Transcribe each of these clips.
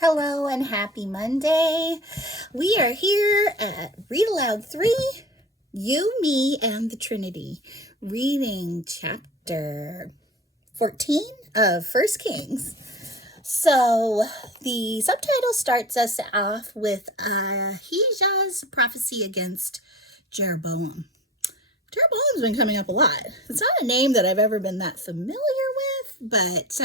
Hello and happy Monday. We are here at Read Aloud 3, You, Me, and the Trinity, reading chapter 14 of 1 Kings. So the subtitle starts us off with Ahijah's prophecy against Jeroboam. Jeroboam's been coming up a lot. It's not a name that I've ever been that familiar with, but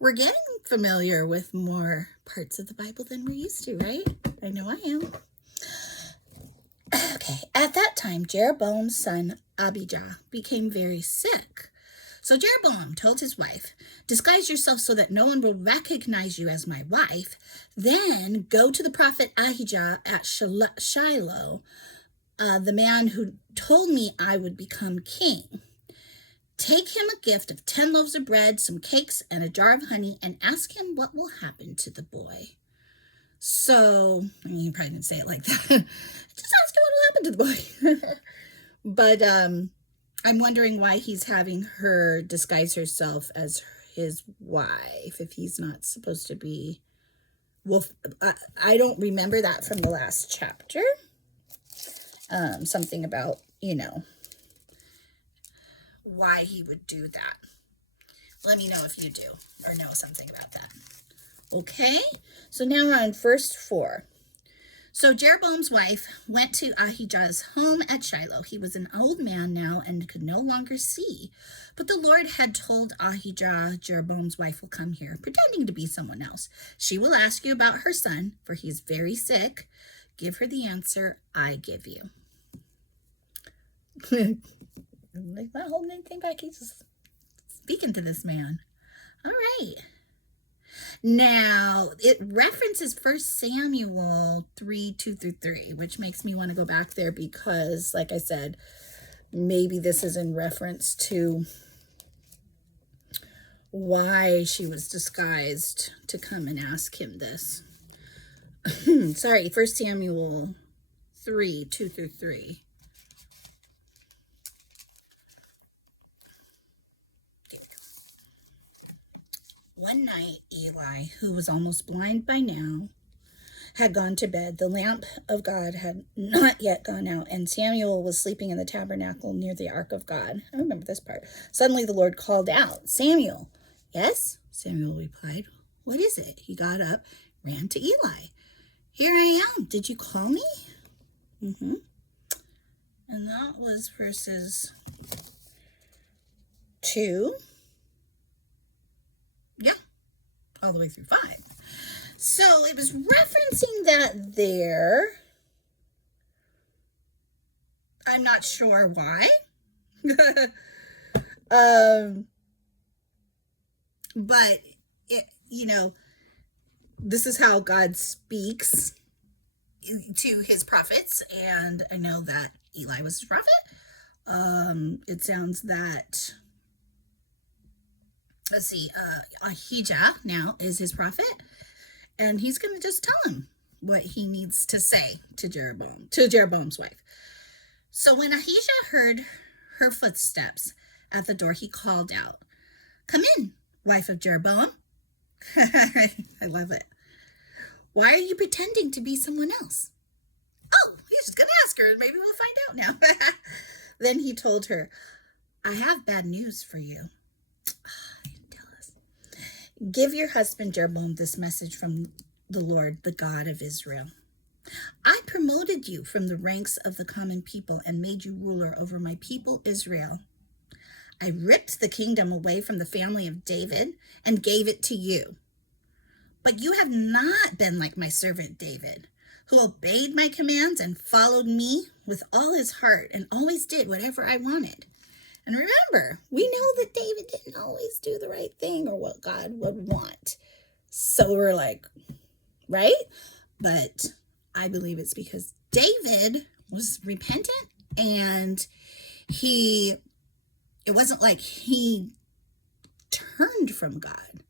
we're getting familiar with more parts of the Bible than we're used to, right? I know I am. Okay, at that time, Jeroboam's son Abijah became very sick. So Jeroboam told his wife, "Disguise yourself so that no one will recognize you as my wife. Then go to the prophet Ahijah at Shiloh, the man who told me I would become king. Take him a gift of 10 loaves of bread, some cakes, and a jar of honey, and ask him what will happen to the boy." So, I mean, you probably didn't say it like that. Just ask him what will happen to the boy. But I'm wondering why he's having her disguise herself as his wife if he's not supposed to be. Well, I don't remember that from the last chapter. Something about, why he would do that. Let me know if you do or know something about that. Okay, so now we're on verse 4. So Jeroboam's wife went to Ahijah's home at Shiloh. He was an old man now and could no longer see. But the Lord had told Ahijah, "Jeroboam's wife will come here, pretending to be someone else. She will ask you about her son, for he is very sick. Give her the answer I give you." I'm not holding anything back. He's just speaking to this man. All right. Now, it references 1 Samuel 3:2-3, which makes me want to go back there because, like I said, maybe this is in reference to why she was disguised to come and ask him this. Sorry, 1 Samuel 3:2-3. One night, Eli, who was almost blind by now, had gone to bed. The lamp of God had not yet gone out, and Samuel was sleeping in the tabernacle near the ark of God. I remember this part. Suddenly the Lord called out, "Samuel." "Yes," Samuel replied. "What is it?" He got up, ran to Eli. "Here I am. Did you call me?" And that was verses 2. Yeah, all the way through 5. So it was referencing that there. I'm not sure why. But it, this is how God speaks to his prophets, and I know that Eli was his prophet. It sounds that, let's see, Ahijah now is his prophet, and he's going to just tell him what he needs to say to Jeroboam's wife. So when Ahijah heard her footsteps at the door, he called out, "Come in, wife of Jeroboam." I love it. "Why are you pretending to be someone else?" "Oh, he's just going to ask her. Maybe we'll find out now." Then he told her, "I have bad news for you." "Give your husband Jeroboam this message from the Lord, the God of Israel. I promoted you from the ranks of the common people and made you ruler over my people Israel. I ripped the kingdom away from the family of David and gave it to you. But you have not been like my servant David, who obeyed my commands and followed me with all his heart and always did whatever I wanted." And remember, we know that David didn't always do the right thing or what God would want. So we're like, right? But I believe it's because David was repentant, and it wasn't like he turned from God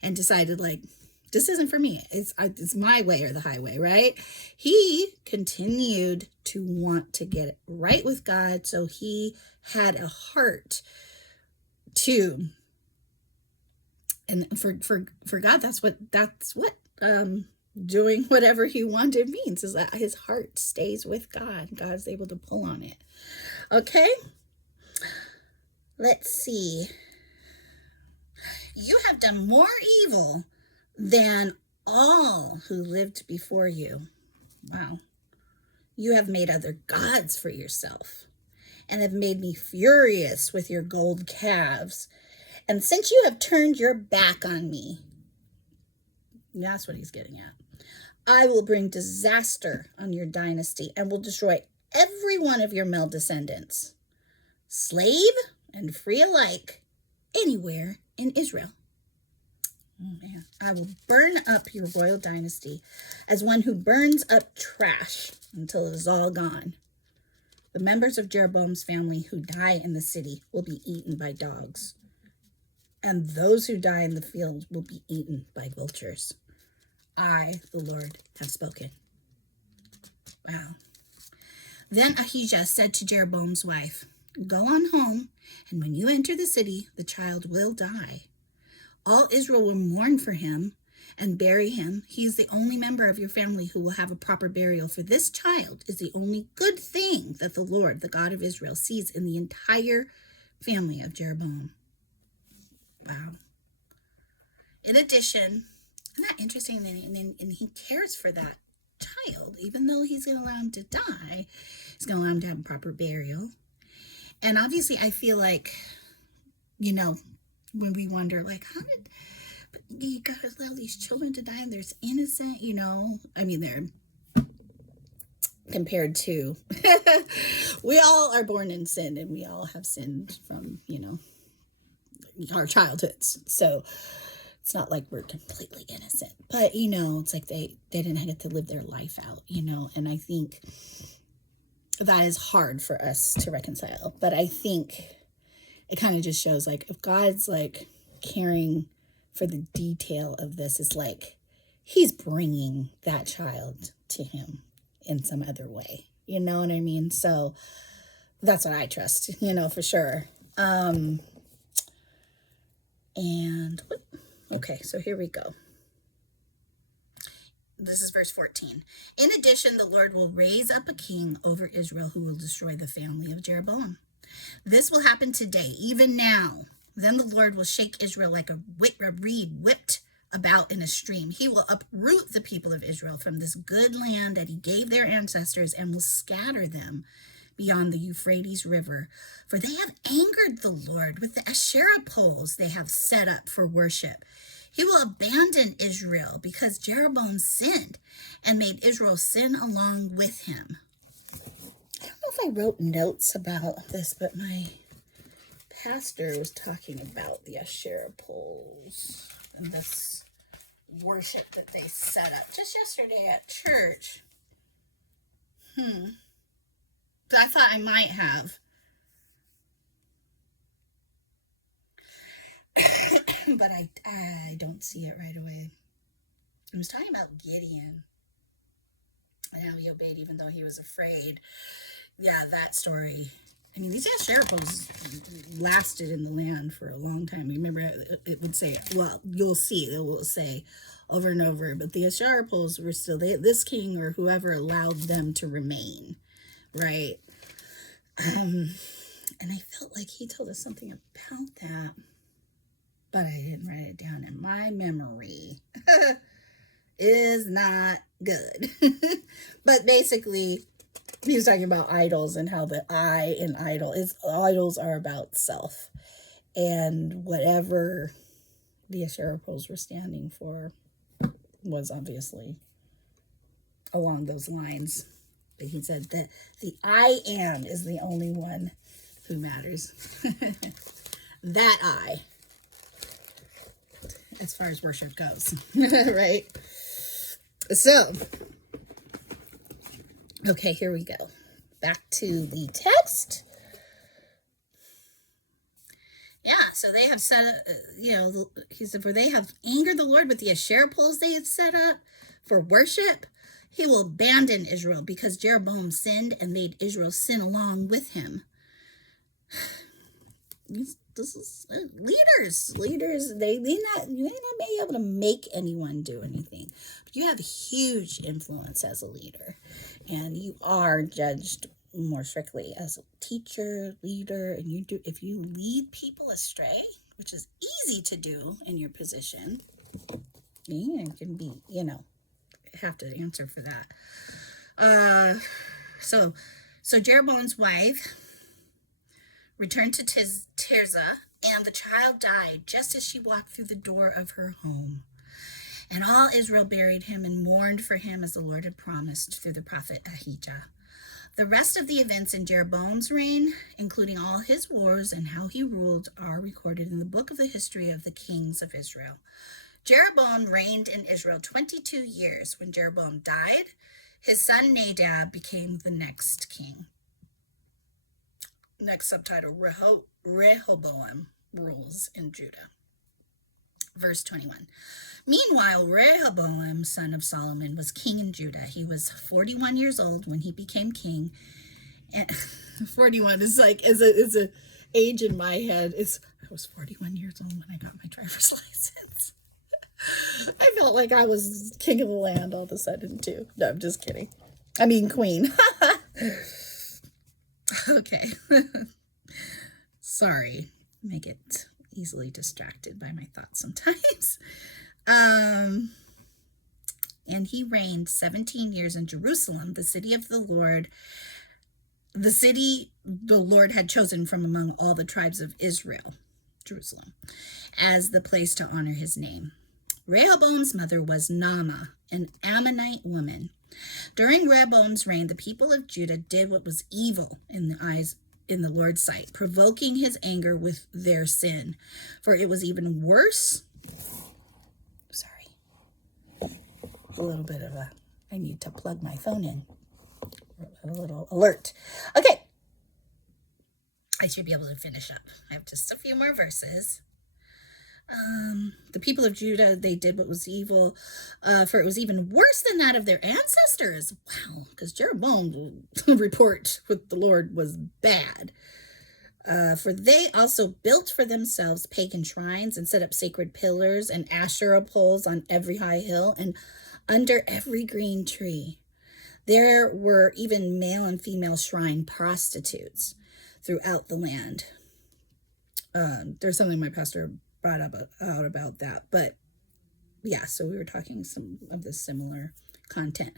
and decided, like, this isn't for me. It's my way or the highway, right? He continued to want to get it right with God, so he had a heart to, and for God, that's what doing whatever he wanted means is that his heart stays with God. God's able to pull on it. Okay? Let's see. You have done more evil than all who lived before you. Wow. You have made other gods for yourself and have made me furious with your gold calves. And since you have turned your back on me, that's what he's getting at, I will bring disaster on your dynasty and will destroy every one of your male descendants, slave and free alike, anywhere in Israel. Oh man, I will burn up your royal dynasty as one who burns up trash until it is all gone. The members of Jeroboam's family who die in the city will be eaten by dogs, and those who die in the field will be eaten by vultures. I, the Lord, have spoken. Wow. Then Ahijah said to Jeroboam's wife, go on home, and when you enter the city, the child will die. All Israel will mourn for him and bury him. He is the only member of your family who will have a proper burial, for this child is the only good thing that the Lord, the God of Israel, sees in the entire family of Jeroboam. Wow. In addition, isn't that interesting? And he cares for that child, even though he's going to allow him to die, he's going to allow him to have a proper burial. And obviously, I feel like, when we wonder, like, how did you guys allow these children to die and they're innocent, they're compared to, we all are born in sin and we all have sinned from, our childhoods. So it's not like we're completely innocent, but, it's like they didn't get to live their life out, and I think that is hard for us to reconcile. But I think it kind of just shows, like, if God's, like, caring for the detail of this, it's like he's bringing that child to him in some other way. You know what I mean? So that's what I trust, for sure. Okay, so here we go. This is verse 14. In addition, the Lord will raise up a king over Israel who will destroy the family of Jeroboam. This will happen today, even now. Then the Lord will shake Israel like a reed whipped about in a stream. He will uproot the people of Israel from this good land that he gave their ancestors and will scatter them beyond the Euphrates River. For they have angered the Lord with the Asherah poles they have set up for worship. He will abandon Israel because Jeroboam sinned and made Israel sin along with him. I don't know if I wrote notes about this, but my pastor was talking about the Asherah poles and this worship that they set up just yesterday at church. So I thought I might have. But I don't see it right away. I was talking about Gideon and how he obeyed even though he was afraid. Yeah, that story. I mean, these Asherah poles lasted in the land for a long time. Remember, it would say, well, you'll see, it will say over and over, but the Asherah poles were still, this king or whoever allowed them to remain, right? And I felt like he told us something about that, but I didn't write it down, and my memory is not good. But basically, he was talking about idols and how the I in idols are about self, and whatever the Asherah poles were standing for was obviously along those lines. But he said that the I am is the only one who matters. That I, as far as worship goes, right? So, okay, here we go. Back to the text. Yeah, so they have set, he said, for they have angered the Lord with the Asherah poles they had set up for worship. He will abandon Israel because Jeroboam sinned and made Israel sin along with him. this is leaders. They may not be able to make anyone do anything, but you have huge influence as a leader, and you are judged more strictly as a teacher, leader, and if you lead people astray, which is easy to do in your position, you can be, have to answer for that. So Jeroboam's wife returned to Tirzah, and the child died just as she walked through the door of her home. And all Israel buried him and mourned for him as the Lord had promised through the prophet Ahijah. The rest of the events in Jeroboam's reign, including all his wars and how he ruled, are recorded in the book of the history of the kings of Israel. Jeroboam reigned in Israel 22 years. When Jeroboam died, his son Nadab became the next king. Next subtitle, Rehoboam rules in Judah. Verse 21. Meanwhile, Rehoboam, son of Solomon, was king in Judah. He was 41 years old when he became king. And 41 is like, is a age in my head. I was 41 years old when I got my driver's license. I felt like I was king of the land all of a sudden, too. No, I'm just kidding. I mean, queen. Okay. Sorry. I get easily distracted by my thoughts sometimes. And he reigned 17 years in Jerusalem, the city of the Lord, the city the Lord had chosen from among all the tribes of Israel, Jerusalem, as the place to honor his name. Rehoboam's mother was Naamah, an Ammonite woman. During Rehoboam's reign, the people of Judah did what was evil in the Lord's sight, provoking his anger with their sin. For it was even worse. Sorry. A little bit of I need to plug my phone in. A little alert. Okay. I should be able to finish up. I have just a few more verses. The people of Judah, they did what was evil, for it was even worse than that of their ancestors. Wow, because Jeroboam's report with the Lord was bad. For they also built for themselves pagan shrines and set up sacred pillars and Asherah poles on every high hill and under every green tree. There were even male and female shrine prostitutes throughout the land. There's something my pastor brought out about that, but yeah, so we were talking some of the similar content.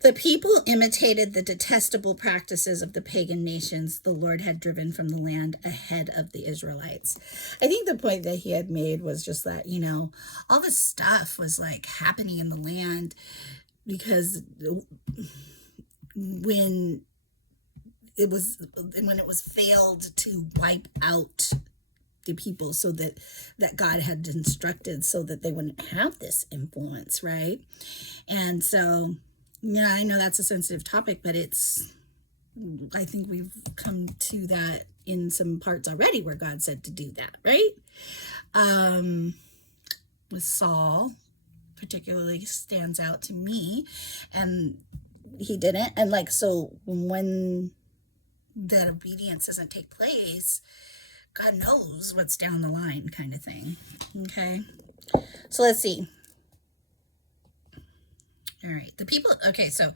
The people imitated the detestable practices of the pagan nations the Lord had driven from the land ahead of the Israelites. I think the point that he had made was just that, all this stuff was like happening in the land because when it was failed to wipe out the people so that God had instructed so that they wouldn't have this influence, right? And so, I know that's a sensitive topic, but I think we've come to that in some parts already where God said to do that, right? With Saul, particularly stands out to me, and he didn't. And so when that obedience doesn't take place, God knows what's down the line, kind of thing. Okay. So let's see. All right. So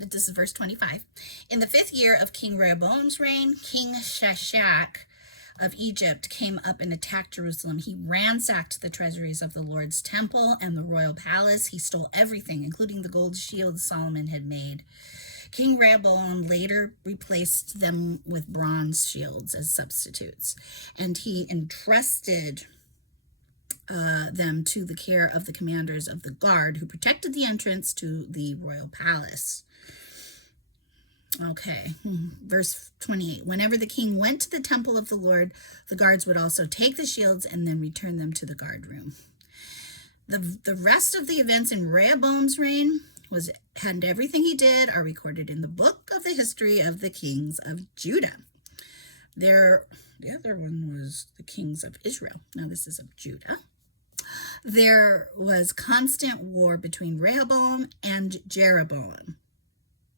this is verse 25. In the 5th year of King Rehoboam's reign, King Shishak of Egypt came up and attacked Jerusalem. He ransacked the treasuries of the Lord's temple and the royal palace. He stole everything, including the gold shields Solomon had made. King Rehoboam later replaced them with bronze shields as substitutes, and he entrusted them to the care of the commanders of the guard who protected the entrance to the royal palace. Okay, verse 28. Whenever the king went to the temple of the Lord, the guards would also take the shields and then return them to the guard room. The rest of the events in Rehoboam's reign and everything he did are recorded in the book of the history of the kings of Judah. The other one was the kings of Israel. Now this is of Judah. There was constant war between Rehoboam and Jeroboam.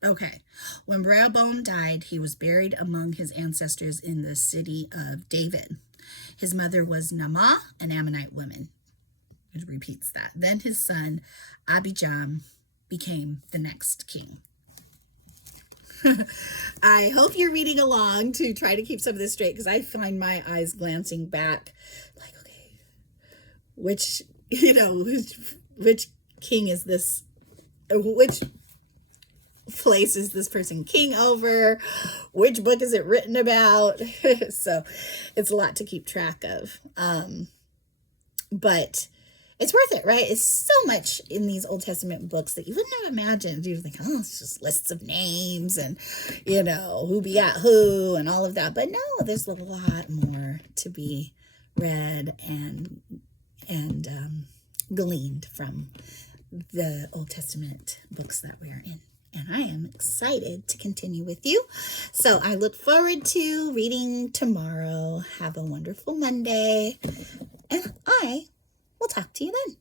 Okay, when Rehoboam died, he was buried among his ancestors in the city of David. His mother was Naamah, an Ammonite woman. It repeats that. Then his son Abijam became the next king. I hope you're reading along to try to keep some of this straight, because I find my eyes glancing back like, okay, which king is this? Which place is this person king over? Which book is it written about? So it's a lot to keep track of. But it's worth it, right? It's so much in these Old Testament books that you wouldn't have imagined. You think, oh, it's just lists of names and, who begot who and all of that. But no, there's a lot more to be read and gleaned from the Old Testament books that we are in. And I am excited to continue with you. So I look forward to reading tomorrow. Have a wonderful Monday. And I will talk to you then.